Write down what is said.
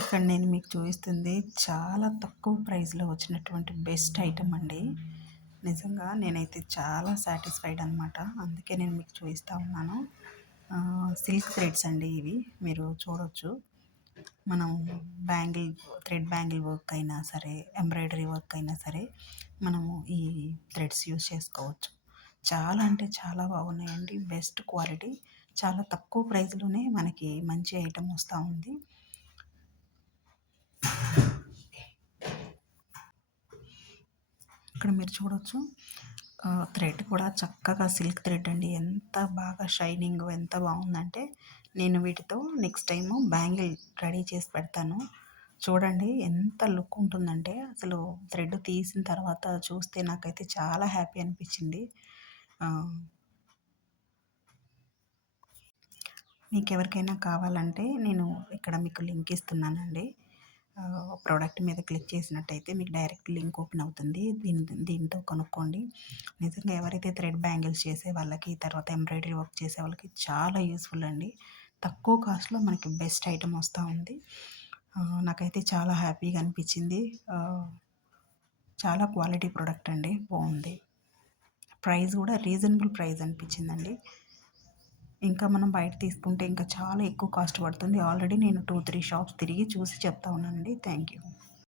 ఇక్కడ నేను మీకు చూపిస్తుంది చాలా తక్కువ ప్రైస్లో వచ్చినటువంటి బెస్ట్ ఐటమ్ అండి. నిజంగా నేనైతే చాలా సాటిస్ఫైడ్ అనమాట. అందుకే నేను మీకు చూపిస్తూ ఉన్నాను. సిల్క్ థ్రెడ్స్ అండి ఇవి, మీరు చూడొచ్చు. మనం థ్రెడ్ బ్యాంగిల్ వర్క్ అయినా సరే, ఎంబ్రాయిడరీ వర్క్ అయినా సరే మనము ఈ థ్రెడ్స్ యూస్ చేసుకోవచ్చు. చాలా అంటే చాలా బాగున్నాయండి. బెస్ట్ క్వాలిటీ, చాలా తక్కువ ప్రైస్లోనే మనకి మంచి ఐటమ్ వస్తూ ఉంది. ఇక్కడ మీరు చూడొచ్చు, థ్రెడ్ కూడా చక్కగా సిల్క్ థ్రెడ్ అండి. ఎంత బాగా షైనింగ్, ఎంత బాగుందంటే నేను వీటితో నెక్స్ట్ టైము బ్యాంగిల్ రెడీ చేసి పెడతాను. చూడండి ఎంత లుక్ ఉంటుందంటే, అసలు థ్రెడ్ తీసిన తర్వాత చూస్తే నాకైతే చాలా హ్యాపీ అనిపించింది. మీకు ఎవరికైనా కావాలంటే నేను ఇక్కడ మీకు లింక్ ఇస్తున్నానండి. ప్రోడక్ట్ మీద క్లిక్ చేసినట్టయితే మీకు డైరెక్ట్ లింక్ ఓపెన్ అవుతుంది. దీంతో కొనుక్కోండి. నిజంగా ఎవరైతే థ్రెడ్ బ్యాంగిల్స్ చేసే వాళ్ళకి, తర్వాత ఎంబ్రాయిడరీ వర్క్ చేసే వాళ్ళకి చాలా యూస్ఫుల్ అండి. తక్కువ కాస్ట్లో మనకి బెస్ట్ ఐటమ్ వస్తూ ఉంది. నాకైతే చాలా హ్యాపీగా అనిపించింది. చాలా క్వాలిటీ ప్రోడక్ట్ అండి, బాగుంది. ప్రైస్ కూడా రీజనబుల్ ప్రైస్ అనిపించిందండి. ఇంకా మనం బయట తీసుకుంటే ఇంకా చాలా ఎక్కువ కాస్ట్ పడుతుంది. ఆల్రెడీ నేను 2-3 షాప్స్ తిరిగి చూసి చెప్తా ఉన్నానండి. Thank you.